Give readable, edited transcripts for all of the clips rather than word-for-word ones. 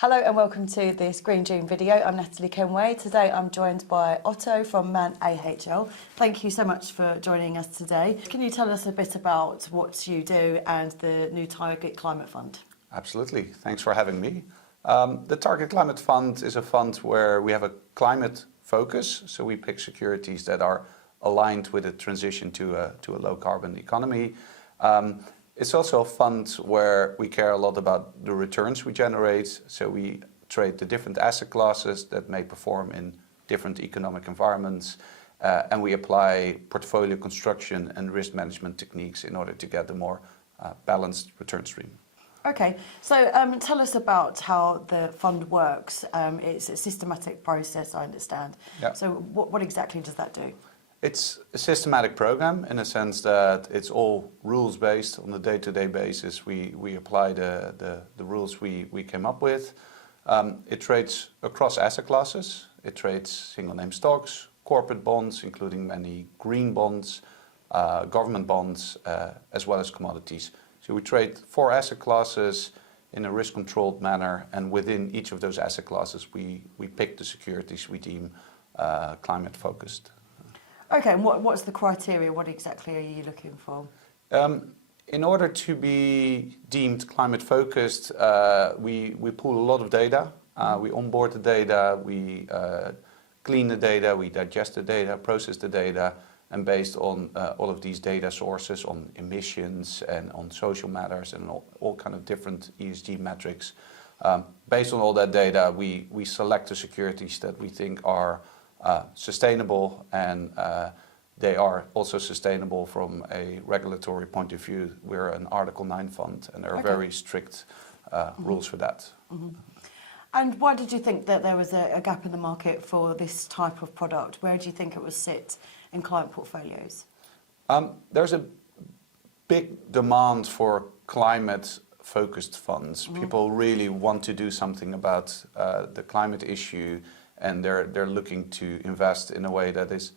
Hello and welcome to this Green June video. I'm Natalie Kenway. Today I'm joined by Otto from Man AHL. Thank you so much for joining us today. Can you tell us a bit about what you do and the new Target Climate Fund? Absolutely. Thanks for having me. The Target Climate Fund is a fund where we have a climate focus. So we pick securities that are aligned with a transition to a low carbon economy. It's also a fund where we care a lot about the returns we generate. So we trade the different asset classes that may perform in different economic environments. And we apply portfolio construction and risk management techniques in order to get a more balanced return stream. Okay, so tell us about how the fund works. It's a systematic process, I understand. Yeah. So what exactly does that do? It's a systematic program in a sense that it's all rules-based. On a day-to-day basis, we apply the rules we came up with. It trades across asset classes. It trades single-name stocks, corporate bonds, including many green bonds, government bonds, as well as commodities. So we trade 4 asset classes in a risk-controlled manner, and within each of those asset classes, we pick the securities we deem climate-focused. Okay, and what's the criteria? What exactly are you looking for? In order to be deemed climate-focused, we pull a lot of data. We onboard the data, we clean the data, we digest the data, process the data, and based on all of these data sources on emissions and on social matters and all kind of different ESG metrics, based on all that data, we select the securities that we think are sustainable, and they are also sustainable from a regulatory point of view. We're an Article 9 fund, and there are very strict rules for that. Mm-hmm. And why did you think that there was a gap in the market for this type of product? Where do you think it would sit in client portfolios? There's a big demand for climate-focused funds. Mm-hmm. People really want to do something about the climate issue, and they're looking to invest in a way that is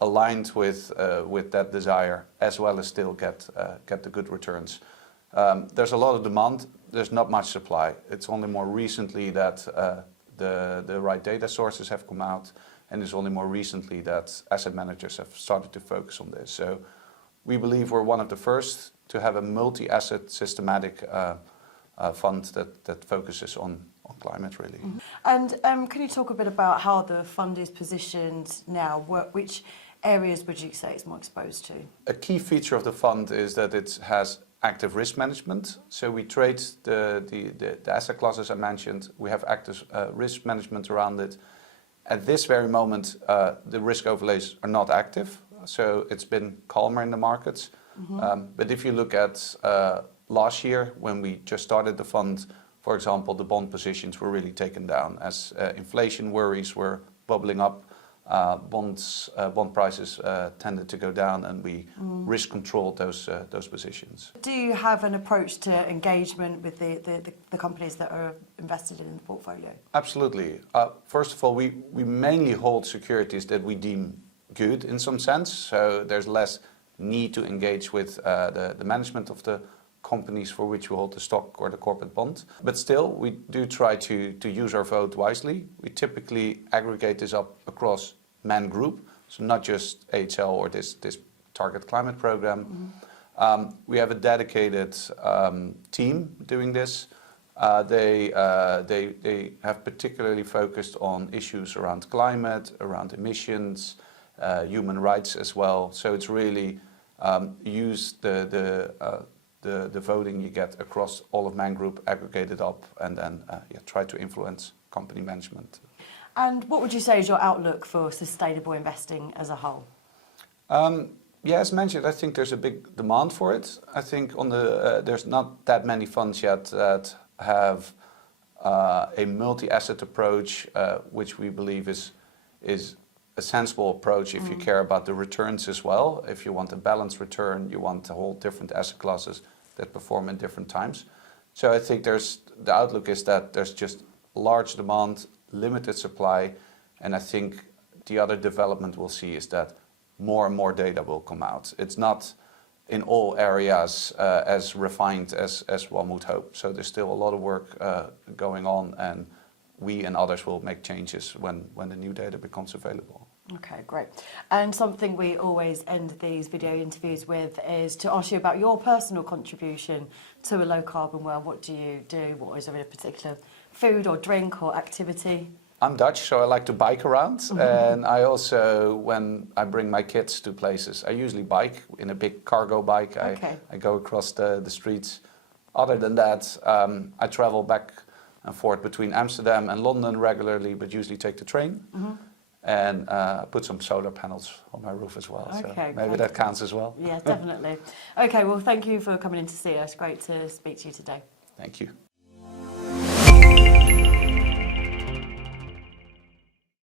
aligned with that desire, as well as still get the good returns. There's a lot of demand. There's not much supply. It's only more recently that the right data sources have come out, and it's only more recently that asset managers have started to focus on this. So we believe we're one of the first to have a multi-asset systematic fund that focuses on climate, really. Mm-hmm. And can you talk a bit about how the fund is positioned now? Which areas would you say it's more exposed to? A key feature of the fund is that it has active risk management. So we trade the asset classes I mentioned. We have active risk management around it. At this very moment, the risk overlays are not active, so it's been calmer in the markets. Mm-hmm. But if you look at last year, when we just started the fund, for example, the bond positions were really taken down as inflation worries were bubbling up. Bond prices tended to go down, and we risk controlled those positions. Do you have an approach to engagement with the companies that are invested in the portfolio? Absolutely. First of all, we mainly hold securities that we deem good in some sense, so there's less need to engage with the management of the companies for which we hold the stock or the corporate bond. But still, we do try to use our vote wisely. We typically aggregate this up across Man Group, so not just AHL or this Target Climate Program. Mm-hmm. We have a dedicated team doing this. They have particularly focused on issues around climate, around emissions, human rights as well. So it's really use the voting you get across all of Man Group, aggregated up, and then try to influence company management. And what would you say is your outlook for sustainable investing as a whole? As mentioned, I think there's a big demand for it. I think there's not that many funds yet that have a multi-asset approach, which we believe is a sensible approach if you care about the returns as well. If you want a balanced return, you want to hold different asset classes that perform in different times. So I think the outlook is that there's just large demand, limited supply, and I think the other development we'll see is that more and more data will come out. It's not in all areas as refined as one would hope. So there's still a lot of work going on, and we and others will make changes when the new data becomes available. Okay, great. And something we always end these video interviews with is to ask you about your personal contribution to a low carbon world. What do you do? What is there a particular food or drink or activity? I'm Dutch, so I like to bike around. And I also, when I bring my kids to places, I usually bike in a big cargo bike. I go across the streets. Other than that, I travel back and forth between Amsterdam and London regularly, but usually take the train. And put some solar panels on my roof as well. Okay, so maybe that counts as well. Yeah, definitely. Okay, well, thank you for coming in to see us. Great to speak to you today. Thank you.